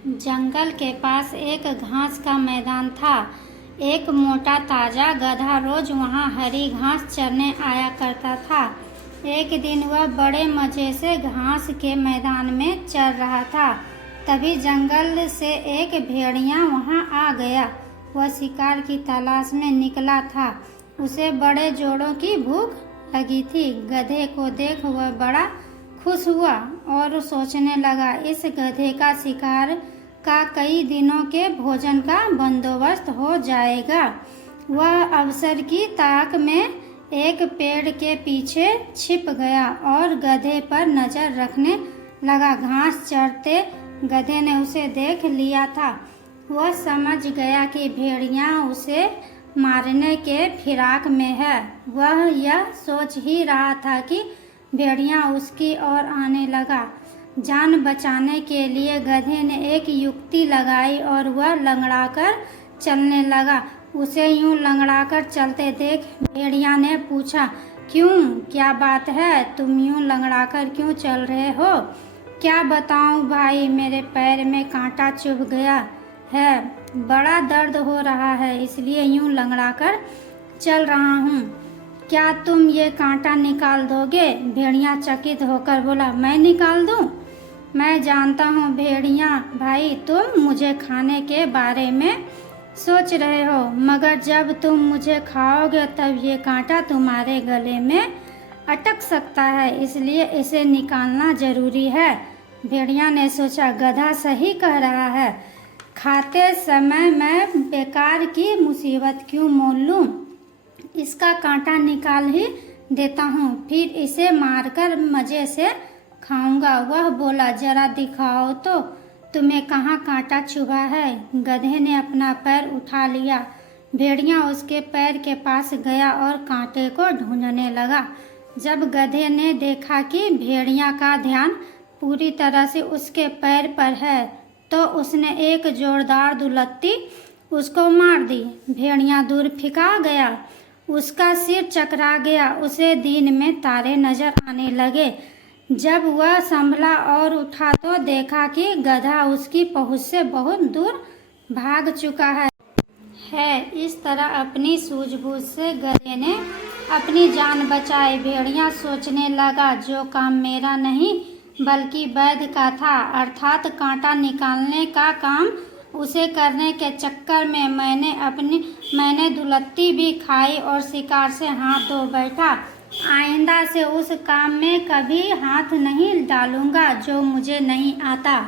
जंगल के पास एक घास का मैदान था। एक मोटा ताजा गधा रोज वहां हरी घास चरने आया करता था। एक दिन वह बड़े मजे से घास के मैदान में चर रहा था। तभी जंगल से एक भेड़िया वहां आ गया। वह शिकार की तलाश में निकला था। उसे बड़े जोरों की भूख लगी थी। गधे को देख वह बड़ा खुश हुआ और सोचने लगा, इस गधे का शिकार का कई दिनों के भोजन का बंदोबस्त हो जाएगा। वह अवसर की ताक में एक पेड़ के पीछे छिप गया और गधे पर नजर रखने लगा। घास चरते गधे ने उसे देख लिया था। वह समझ गया कि भेड़िया उसे मारने के फिराक में है। वह यह सोच ही रहा था कि भेड़िया उसकी ओर आने लगा। जान बचाने के लिए गधे ने एक युक्ति लगाई और वह लंगड़ाकर चलने लगा। उसे यूं लंगड़ाकर चलते देख भेड़िया ने पूछा, क्यों, क्या बात है? तुम यूं लंगड़ाकर क्यों चल रहे हो? क्या बताऊं भाई, मेरे पैर में कांटा चुभ गया है, बड़ा दर्द हो रहा है, इसलिए यूं लंगड़ाकर चल रहा हूँ। क्या तुम ये कांटा निकाल दोगे? भेड़िया चकित होकर बोला, मैं निकाल दूं? मैं जानता हूँ भेड़िया भाई, तुम मुझे खाने के बारे में सोच रहे हो, मगर जब तुम मुझे खाओगे तब ये कांटा तुम्हारे गले में अटक सकता है, इसलिए इसे निकालना जरूरी है। भेड़िया ने सोचा, गधा सही कह रहा है, खाते समय मैं बेकार की मुसीबत क्यों मोल लूं? इसका कांटा निकाल ही देता हूँ, फिर इसे मारकर मजे से खाऊंगा। वह बोला, जरा दिखाओ तो तुम्हें कहाँ कांटा चुभा है। गधे ने अपना पैर उठा लिया। भेड़िया उसके पैर के पास गया और कांटे को ढूंढने लगा। जब गधे ने देखा कि भेड़िया का ध्यान पूरी तरह से उसके पैर पर है, तो उसने एक जोरदार दुलत्ती उसको मार दी। भेड़िया दूर फेंका गया। उसका सिर चकरा गया। उसे दिन में तारे नजर आने लगे। जब वह संभला और उठा तो देखा कि गधा उसकी पहुंच से बहुत दूर भाग चुका है। इस तरह अपनी सूझबूझ से गधे ने अपनी जान बचाई। भेड़िया सोचने लगा, जो काम मेरा नहीं बल्कि वैद्य का था, अर्थात कांटा निकालने का काम उसे करने के चक्कर में मैंने दुलत्ती भी खाई और शिकार से हाथ धो बैठा। आइंदा से उस काम में कभी हाथ नहीं डालूंगा जो मुझे नहीं आता।